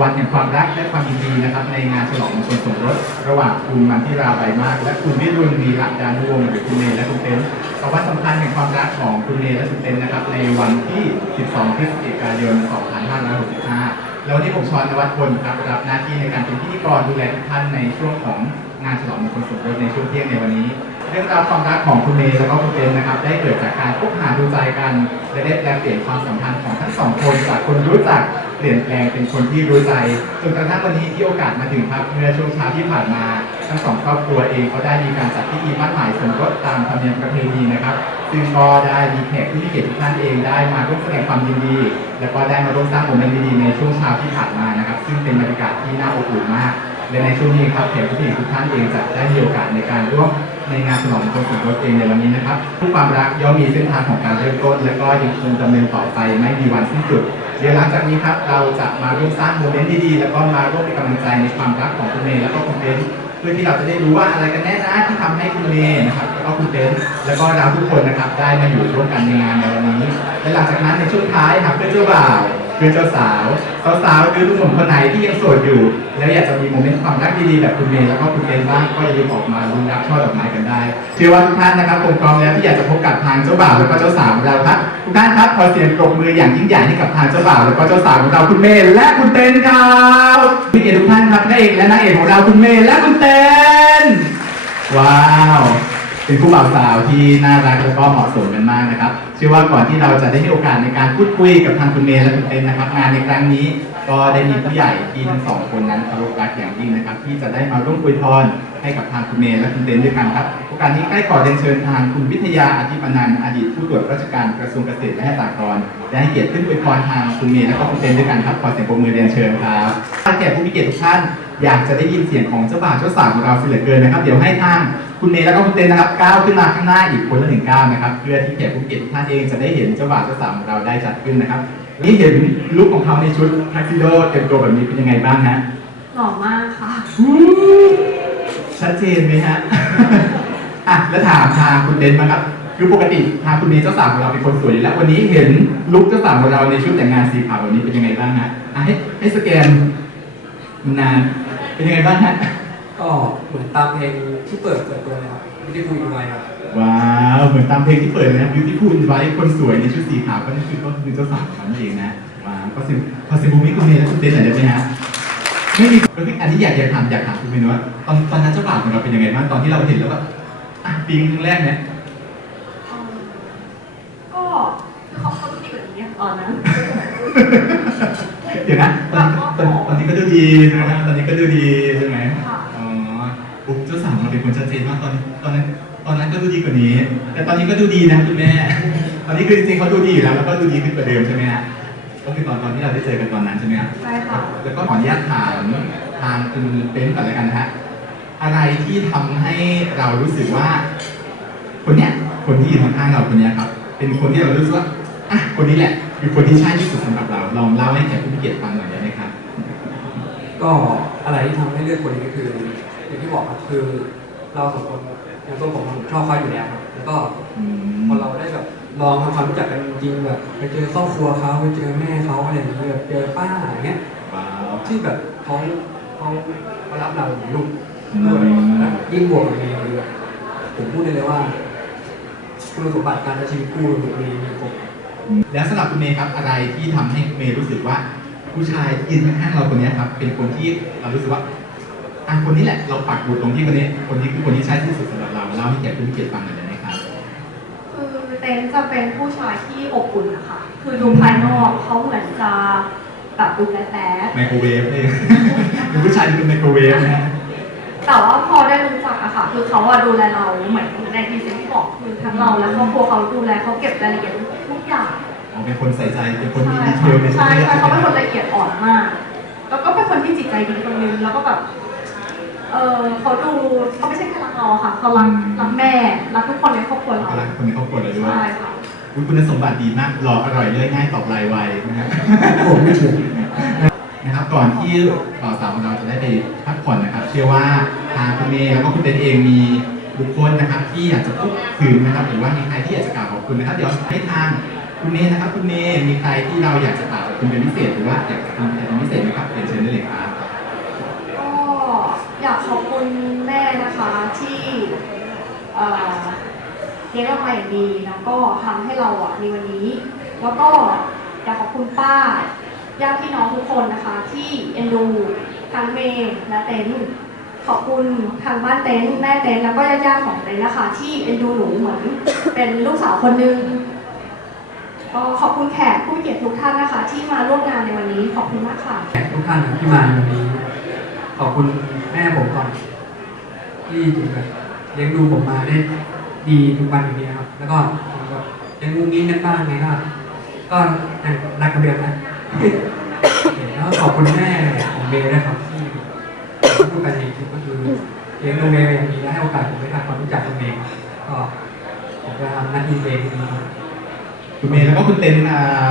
วันแห่งความรักและความยินดีนะครับ ในงานฉลองมงคลสมรสระหว่างคุณมันทิราใบมาก และคุณวิรุณวีระดานุวงศ์หรือคุณเมย์และคุณเต้นกับวันสำคัญแห่งความรักของคุณเมย์และคุณเต้นนะครับ ในวันที่ 12 พฤศจิกายน 2565 แล้ววันนี้ผมชอนนวัฒพลครับรับหน้าที่ในการเป็นพิธีกรดูแลทุกท่านในช่วงของงานฉลองมงคลสมรสในช่วงเที่ยงในวันนี้เรื่องราวความรักของคุณเมย์แล้วก็คุณเต้นนะครับ ได้เกิดจากการคบหาดูใจกันและได้แปลเปลี่ยนความสัมพันธ์ของทั้งสองคนจากคนรู้จัก เปลี่ยนแปลงเป็นคนที่รู้ใจจนกระทั่งวันนี้ที่โอกาสมาถึงครับเมื่อช่วงเช้าที่ผ่านมา ทั้งสองครอบครัวเองก็ได้มีการจัดพิธีมั่นหมายสมรสตามธรรมเนียมประเพณีนะครับ ซึ่งก็ได้มีแขกผู้มีเกียรติทุกท่านเองได้มาร่วมแสดงความยินดี แล้วก็ได้มาร่วมสร้างโมเมนต์ดีๆในช่วงเช้าที่ผ่านมานะครับ ซึ่งเป็นบรรยากาศที่น่าอบอุ่นมากและในช่วงนี้ครับแขกผู้มีเกียรติทุกท่านเองจะได้มีโอกาสในการร่วมในงานฉลองมงคลสมรสเองในวันนี้นะครับทุกความรักย่อมมีเส้นทางของการเริ่มต้น และก็ยังคงดำเนินต่อไปไม่มีวันสิ้นสุด เดี๋ยวหลังจากนี้ครับเราจะมาร่วมสร้างโมเมนต์ดีๆแล้วก็มาร่วมเป็นกำลังใจในความรักของคุณเมย์แล้วก็คุณเบนเพื่อที่เราจะได้รู้ว่าอะไรกันแน่นะที่ทำให้คุณเมย์นะครับแล้วก็คุณเบนแล้วก็เราทุกคนนะครับได้มาอยู่ร่วมกันในงานในวันนี้และหลังจากนั้นในช่วงท้ายครับเพื่อนเจ้าบ่าว เพื่อเจ้าสาวสาวๆหรือทุกคนคนไหนที่ยังโสดอยู่ แล้วอยากจะมีโมเมนต์ความรักดีๆแบบคุณเมย์แล้วก็คุณเบนบ้างก็อย่าลืมออกมาลุ้นรับช่อดอกไม้กันได้เชื่อว่าทุกท่านนะครับคงพร้อมแล้วที่อยากจะพบกับทางเจ้าบ่าวแล้วก็เจ้าสาวของเราครับทุกท่านครับขอเสียงปรบมืออย่างยิ่งใหญ่ให้กับทางเจ้าบ่าวแล้วก็เจ้าสาวของเราคุณเมย์และคุณเต้นครับพี่เอกทุกท่านครับพระเอกและนางเอกของเราคุณเมย์และคุณเต้นว้าว เป็นคู่บ่าวสาวที่น่ารักแล้วก็เหมาะสมกันมากนะครับเชื่อว่าก่อนที่เราจะได้มีโอกาสในการพูดคุยกับทางคุณเมย์และคุณเต้นนะครับงานในครั้งนี้ ก็ได้มีผู้ใหญ่ที่ทั้งสองคนนั้นเคารพรักอย่างยิ่งนะครับ ที่จะได้มาร่วมคุยทอนให้กับทางคุณเมย์และคุณเต้นด้วยกันครับ กาสนี้ใกล้ขอเรียนเชิญทางคุณวิทยาอธิปนันท์อดีตผู้ตรวจราชการกระทรวงเกษตรและสหกรณ์ได้ให้เกียรติขึ้นอวยพรทางคุณเมย์และก็คุณเต้นด้วยกันครับขอเสียงปรบมือเรียนเชิญครับแขกผู้มีเกียรติทุกท่านอยากจะได้ยินเสียงของเจ้าบ่าวเจ้าสาวของเราเสียเหลือเกินนะครับ เดี๋ยวให้ทางคุณเมย์แล้วก็คุณเต้นนะครับก้าวขึ้นมาข้างหน้าอีกคนละหนึ่งก้าวนะครับเพื่อที่แขกผู้มีเกียรติทุกท่านเองจะได้เห็นเจ้าบ่าวเจ้าสาวของเราได้ชัดขึ้นนะครับนี่เห็นลุคของเขาในชุดทักซิโดเต็มตัวแบบนี้เป็นยังไงบ้างฮะหล่อมากค่ะชัดเจนไหมฮะ อะแล้วถามทางคุณเดนมางครับคือปกติทางคุณเมย์เจ้าสาวของเราเป็นคนสวยอยู่แล้ววันนี้เห็นลุคเจ้าสาวของเราในชุดแต่งงานสีขาวแบบนี้เป็นยังไงบ้างฮะอะให้ให้สแกนนานเป็นยังไงบ้างฮะก็เหมือนตามเพลงที่เปิดเปิดตัวเลยครับไม่ได้คุยกันไว้ครับว้าวเหมือนตามเพลงที่เปิดเลยนะ Beautiful Invite คนสวยในชุดสีขาวก็นั่นคือก็คือเจ้าสาวของเขานั่นเองนะว้าวก็สิพอสิบูมิคุณเมย์และคุณเดนหน่อยได้ไหมฮะไม่มีก็คืออันนี้อยากอยากถามอยากถามคุณเมย์ว่าตอนตอนนั้นเจ้าบ่าวของเราเป็นยังไงบ้างตอนที่เราเห็นแล้วแบบอะ ปีครั้งแรกเนี่ยก็คือเขาเขาดูดีกว่านี้ตอนนั้นเดี๋ยวนะตอนตอนตอนนี้ก็ดูดีใช่ไหมฮะตอนนี้ก็ดูดีใช่ไหมค่ะอ๋อปุ๊บเจ้าสาวเราเป็นคนชัดเจนมากตอนตอนนั้นตอนนั้นก็ดูดีกว่านี้ แต่ตอนนี้ก็ดูดีนะคุณแม่ ตอนนี้คือจริงๆเขาดูดีอยู่แล้วแล้วก็ดูดีขึ้นกว่าเดิมใช่ไหมฮะก็คือตอนตอนที่เราได้เจอกันตอนนั้นใช่ไหมฮะใช่ค่ะแล้วก็ขออนุญาตถามทางคุณเป็นก่อนแล้วกันนะฮะ อะไรที่ทำให้เรารู้สึกว่า คนเนี้ย คนที่อยู่ข้างๆเราคนเนี้ยครับ เป็นคนที่เรารู้สึกว่าอะคนนี้แหละคือคนที่ใช่ที่สุดสำหรับเราลองเล่าให้แขกผู้มีเกียรติฟังหน่อยได้ไหมครับ ก็อะไรที่ทำให้เลือกคนนี้ก็คืออย่างที่บอกครับคือเราสองคนอย่างตัวผมผมชอบเขาอยู่แล้วครับแล้วก็อืม พอเราได้แบบลองทำความรู้จักกันจริงแบบไปเจอครอบครัวเขาไปเจอแม่เขาอะไรอย่างเงี้ยแบบเจอป้าอย่างเงี้ย ว้าว ที่แบบเขาเขาเขารับเราอย่างลูก ยิ่งบวกกับมีแบบผมพูดได้เลยว่า คุณสมบัติการใช้ชีวิตคู่มีมีครบแล้วสำหรับคุณเมย์ครับอะไรที่ทำให้คุณเมย์รู้สึกว่า ผู้ชายที่ยืนข้างๆเราคนเนี้ยครับ เป็นคนที่เรารู้สึกว่าอะคนนี้แหละเราปักบุตรตรงที่คนนี้ คนนี้คือคนที่ใช่ที่สุดสำหรับเราเล่าให้แขกผู้มีเกียรติฟังหน่อยได้ไหมครับคือเต้นจะเป็นผู้ชายที่อบอุ่นนะคะคือดูภายนอกเขาเหมือนจะแบบดูแต๊ดไมโครเวฟเองเป็นผู้ชายที่เป็นไมโครเวฟนะฮะๆ แต่ว่าพอได้รู้จักอะค่ะ คือเขาอะดูแลเราเหมือนในพรีเซนต์ที่บอกคือทั้งเราและครอบครัวเขาดูแลเขาเก็บรายละเอียดทุกอย่างอ๋อเป็นคนใส่ใจเป็นคนมีใช่ดีเทลในชีใช่วิตใช่เขาเป็นคนละเอียดอ่อนมาก แล้วก็เป็นคนที่จิตใจดีคนนึงแล้วก็แบบเออเขาดูเขาไม่ใช่แค่รักเราอะค่ะเขารักรักแม่รักทุกคนในครอบครัวเราเขารักคนในครอบครัวเราด้วยใช่ค่ะอุ๊ยคุณสมบัติดีมากหล่ออร่อยเลื่อยง่ายตอบไลน์ไวนะฮะผมไม่ถึง นะครับก่อนที่บ่าวสาวของเราจะได้ไปพักผ่อนนะครับ เชื่อว่าทางคุณเมย์แล้วก็คุณเบนเองมีบุคคลนะครับ ที่อยากจะพูดถึงนะครับ หรือว่ามีใครที่อยากจะกล่าวขอบคุณนะครับ เดี๋ยวให้ทางคุณเนนะครับ คุณเนมีใครที่เราอยากจะฝากกับคุณเป็นพิเศษหรือว่าอยากจะทำอะไรเป็นพิเศษไหมครับเรียนเชิญได้เลยครับก็อยากขอบคุณแม่นะคะที่เลี้ยงเรามาอย่างดีแล้วก็ทำให้เราอะมีวันนี้ แล้วก็อยากขอบคุณป้า ญาติพี่น้องทุกคนนะคะ ที่เอ็นดูทั้งเมย์และเต้นขอบคุณทางบ้านเต้นแม่เต้นแล้วก็ญาติๆของเต้นนะคะ ที่เอ็นดูหนูเหมือนเป็นลูกสาวคนนึงก็ขอบคุณแขกผู้เกียรติทุกท่านนะคะ ที่มาร่วมงานในวันนี้ขอบคุณมากค่ะแขกทุกท่านที่มาในวันนี้ ขอบคุณแม่ผมก่อนที่ถึงแบบเลี้ยงดูผมมาได้ดีทุกวันอย่างนี้ครับ แล้วก็ยังงุ้งงิ้กันบ้างไงก็ก็ยังรักกันเดิมนะ แล้วก็ขอบคุณแม่ของเบย์นะครับที่พูดไปในคลิปก็คือเลี้ยงดูเบย์อย่างดีและให้โอกาสผมได้ทำความรู้จักกับเบย์ก็ผมจะทำหน้าที่เบย์ดีคุณเมย์แล้วก็คุณเต็นอ่า